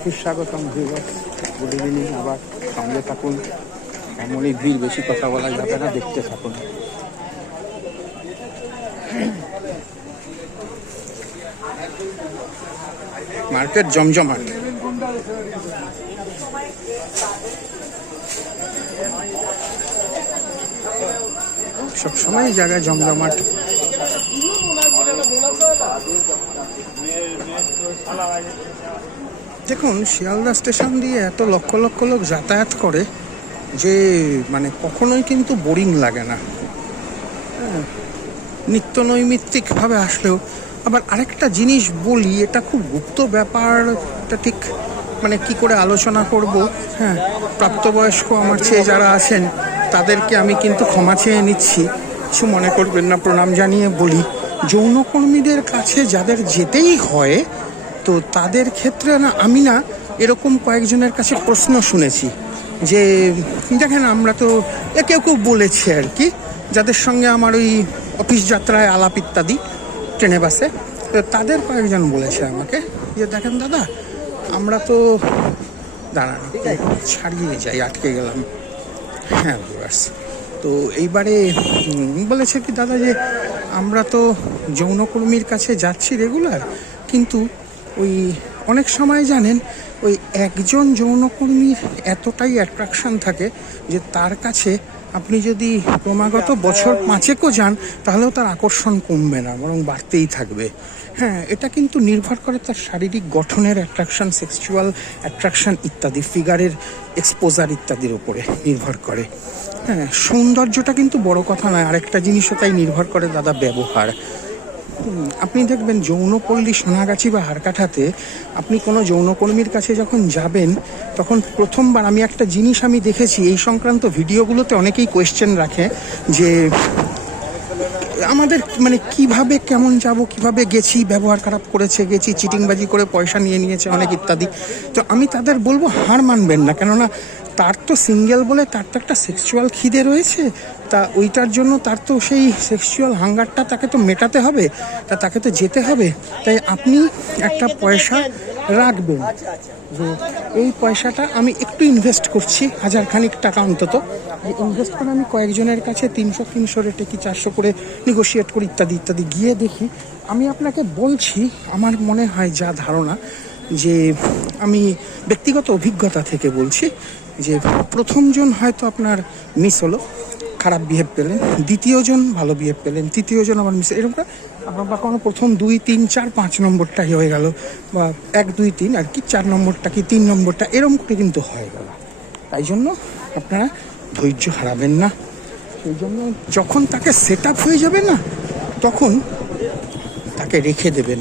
সুস্বাগতম viewers good evening আবার সঙ্গে থাকুন এমনই ভিড় বেশি কথা বলা যাবে না দেখতে থাকুন মার্কেট জমজমাট সবসময় জায়গায় জমজমাট দেখুন শিয়ালদা স্টেশন দিয়ে এত লক্ষ লক্ষ লোক যাতায়াত করে যে মানে কখনোই কিন্তু বোরিং লাগে না। হ্যাঁ, নিত্য নৈমিত্তিকভাবে আসলেও। আবার আরেকটা জিনিস বলি এটা খুব গুপ্ত ব্যাপার এটা ঠিক মানে কি করে আলোচনা করব? হ্যাঁ প্রাপ্তবয়স্ক আমার চেয়ে যারা আছেন তাদেরকে আমি কিন্তু ক্ষমা চেয়ে নিচ্ছি। কিছু মনে করবেন না প্রণাম জানিয়ে বলি যৌনকর্মীদের কাছে যাদের যেতেই হয় তো তাদের ক্ষেত্রে না, আমি না এরকম কয়েকজনের কাছে প্রশ্ন শুনেছি যে, দেখেন আমরা তো এ কেউ কেউ বলেছে আর কি, যাদের সঙ্গে আমার ওই অফিস যাত্রায় আলাপ ইত্যাদি, ট্রেনে বাসে, তো তাদের কয়েকজন বলেছে আমাকে যে, দেখেন দাদা, আমরা তো, দাঁড়ান, ছাড়িয়ে যাই, আটকে গেলাম। হ্যাঁ ভিউয়ার্স তো এইবারে বলেছে কি দাদা যে, আমরা তো যৌনকর্মীর কাছে যাচ্ছি রেগুলার কিন্তু ওই অনেক সময় জানেন, ওই একজন যৌনকর্মীর এতটাই অ্যাট্রাকশন থাকে যে তার কাছে আপনি যদি ক্রমাগত বছর পাঁচেকও যান, তাহলেও তার আকর্ষণ কমবে না, বরং বাড়তেই থাকবে। হ্যাঁ এটা কিন্তু নির্ভর করে তার শারীরিক গঠনের অ্যাট্রাকশন সেক্সুয়াল অ্যাট্রাকশন ইত্যাদি ফিগারের এক্সপোজার ইত্যাদির উপরে নির্ভর করে। হ্যাঁ সৌন্দর্যটা কিন্তু বড় কথা নয়, আরেকটা জিনিসও তাই নির্ভর করে দাদা, ব্যবহার। আপনি দেখবেন যৌনপল্লী সোনাগাছি বা হারকাঠাতে আপনি কোনো যৌনকর্মীর কাছে যখন যাবেন, তখন প্রথমবার আমি একটা জিনিস আমি দেখেছি, এই সংক্রান্ত ভিডিওগুলোতে অনেকেই কোয়েশ্চেন রাখে যে, আমাদের মানে কীভাবে কেমন যাব, কীভাবে গেছি, ব্যবহার খারাপ করেছে, গেছি, চিটিংবাজি করে পয়সা নিয়ে নিয়েছে, অনেক ইত্যাদি। তো আমি তাদের বলব, হার মানবেন না। কেননা তার তো সিঙ্গেল বলে তার তো একটা সেক্সুয়াল খিদে রয়েছে। তা ওইটার জন্য তার তো সেই সেক্সুয়াল হাঙ্গারটা তাকে তো মেটাতে হবে, তা তাকে তো যেতে হবে। তাই আপনি একটা পয়সা রাখবেন। যে এই পয়সাটা আমি একটু ইনভেস্ট করছি হাজার খানিক টাকা অন্তত। ইনভেস্ট করে আমি কয়েকজনের কাছে তিনশো তিনশো রেটে কি চারশো করে নেগোশিয়েট করি ইত্যাদি ইত্যাদি গিয়ে দেখি। আমি আপনাকে বলছি, আমার মনে হয় যা ধারণা, যে আমি ব্যক্তিগত অভিজ্ঞতা থেকে বলছি যে প্রথমজন হয়তো আপনার মিস হলো, খারাপ বিহেভ পেলেন দ্বিতীয়জন ভালো বিহেভ পেলেন তৃতীয়জন আবার মিস এরকম আপনার বা কোনো প্রথম দুই, তিন, চার, পাঁচ নম্বরটাই হয়ে গেল? বা এক, দুই, তিন, আর কি, চার নম্বরটা কি, তিন নম্বরটা এরকম করে কিন্তু হয়ে গেল। তাই জন্য আপনারা ধৈর্য হারাবেন না। সেই জন্য যখন তাকে সেট আপ হয়ে যাবে না, তখন তাকে রেখে দেবেন।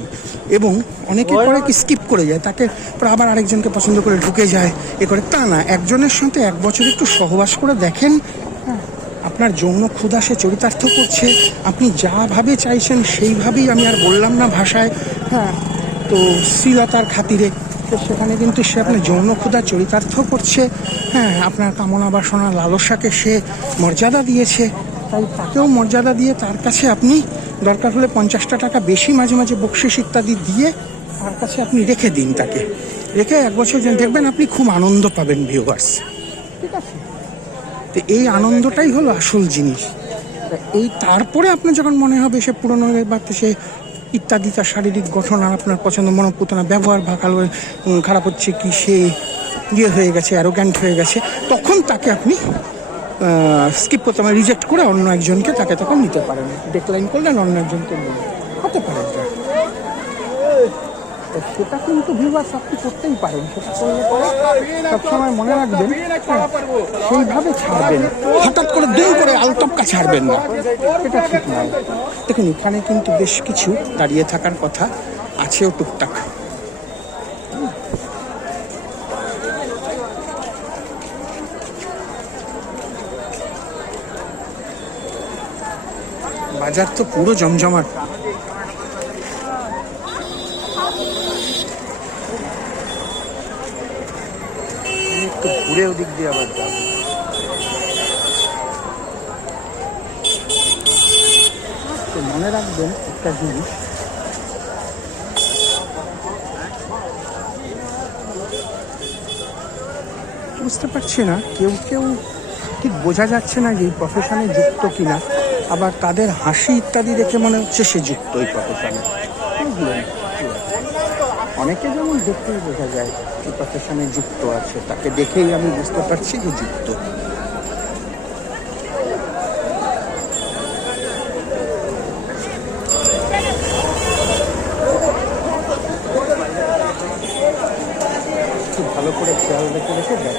এবং অনেকে করে কি স্কিপ করে যায় তাকে পরে আবার আরেকজনকে পছন্দ করে ঢুকে যায় এ করে। তা না একজনের সাথে এক বছর একটু সহবাস করে দেখেন হ্যাঁ, আপনার যৌন ক্ষুধা সে চরিতার্থ করছে আপনি যাভাবে চাইছেন সেইভাবেই আমি আর বললাম না ভাষায় হ্যাঁ তো শ্রীলতার খাতিরে। তো সেখানে কিন্তু সে আপনার যৌন ক্ষুধা চরিতার্থ করছে হ্যাঁ আপনার কামনা বাসনা লালসাকে সে মর্যাদা দিয়েছে তাই তাকেও মর্যাদা দিয়ে তার কাছে আপনি দরকার হলে পঞ্চাশটা টাকা বেশি মাঝে মাঝে বকশিস ইত্যাদি দিয়ে তার কাছে আপনি রেখে দিন তাকে। রেখে এক বছর যেন দেখবেন আপনি খুব আনন্দ পাবেন ভিউয়ার্স ঠিক আছে? তো এই আনন্দটাই হলো আসল জিনিস। এই তারপরে আপনার যখন মনে হবে সে পুরনো বা সে ইত্যাদি তার শারীরিক গঠন আর আপনার পছন্দ মনোপুতনা ব্যবহার বা কালো খারাপ হচ্ছে কি সে ইয়ে হয়ে গেছে অ্যারোগ্যান্ট হয়ে গেছে, তখন তাকে আপনি স্কিপ করতে মানে রিজেক্ট করে অন্য একজনকে তাকে তখন নিতে পারেন। ডেকলাইন করলেন অন্য একজনকে নিলেন হতে পারে এটা। সেটা কিন্তু ভিউয়ার্স আপনি করতেই পারেন। সেটা করলে সবসময় মনে রাখবেন হ্যাঁ, সেইভাবে ছাড়বেন। হঠাৎ করে দুম করে আলটপকা ছাড়বেন না। এটা ঠিক নয়। দেখুন এখানে কিন্তু বেশ কিছু দাঁড়িয়ে থাকার কথা আছেও টুকটাক। বাজার তো পুরো জমজমাট। একটু ঘুরে ওদিক দিয়ে আবার তো মনে রাখবেন একটা জিনিস। বুঝতে পারছি না, কেউ কেউ ঠিক বোঝা যাচ্ছে না যে প্রফেশনে যুক্ত কিনা। আবার তাদের হাসি ইত্যাদি দেখে মনে হচ্ছে সে যুক্ত এই প্রফেশনে। অনেকে যেমন দেখতেই বোঝা যায় এই প্রফেশনে যুক্ত আছে, তাকে দেখেই আমি বুঝতে পারছি যে যুক্ত। ভালো করে খেয়াল রেখে রেখে দেখ।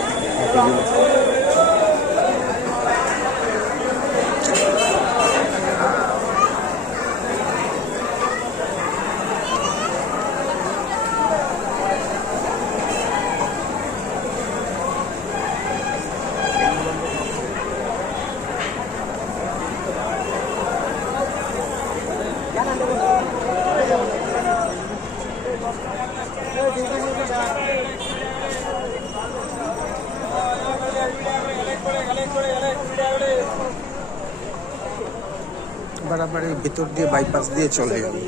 হাতেগুলো। ভিতর দিয়ে বাইপাস দিয়ে চলে যাবে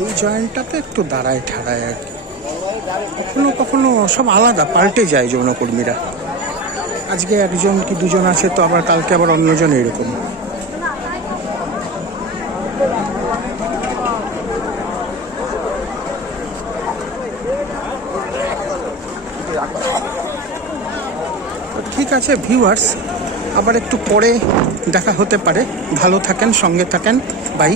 এই জয়েন্টটাতে একটু দাঁড়ায় ঠাড়ায় আর কি। কখনো কখনো সব আলাদা, পাল্টে যায় যৌনকর্মীরা। আজকে একজন কি দুজন আছে তো আবার কালকে আবার অন্যজন এরকম। ঠিক আছে ভিউয়ার্স আবার একটু পরে দেখা হতে পারে। ভালো থাকেন, সঙ্গে থাকেন। বাই